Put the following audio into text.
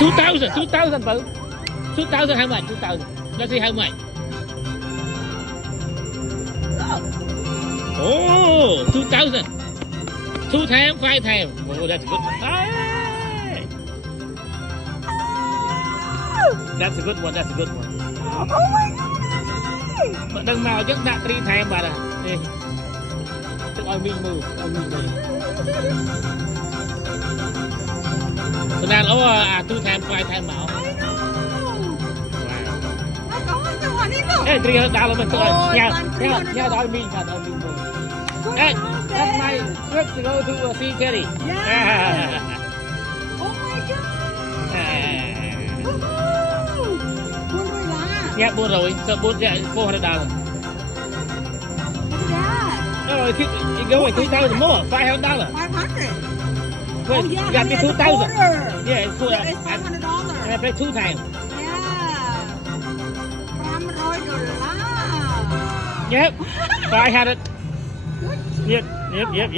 2,000, 2,000, bro. 2,000, how much? 2,000. Let's see how much. Oh, 2,000. 2 times, 5 times. Oh, that's a good one. Hey! That's a good one, that's a good one. Oh my god. But đừng màu chắc đã 3 times bà nè. Đi. Tức ôi mình move, ôi mình move. So now, oh, 2 times, 5 times màu. I know. Wow. Nó có cái one đi đâu. Hey, $300 mình thôi. Ôi, Nha, toàn nha, $300. nha, đói mình, nha, đói mình move. Hey, that's my trip to go to see Teddy. Yeah. Oh my god. Woohoo. Buôn rồi là. Yeah, buôn rồi. So buôn yeah, $400. Look at that. No, you going 2,000 more, $500. 500. Wait, Oh yeah, you got me honey, 2,000. it's a quarter. Yeah, it's cool. Yeah, it's $500. And I pay 2 times. Yeah. $500. Yep, 500. Good. Yep, yep, yep.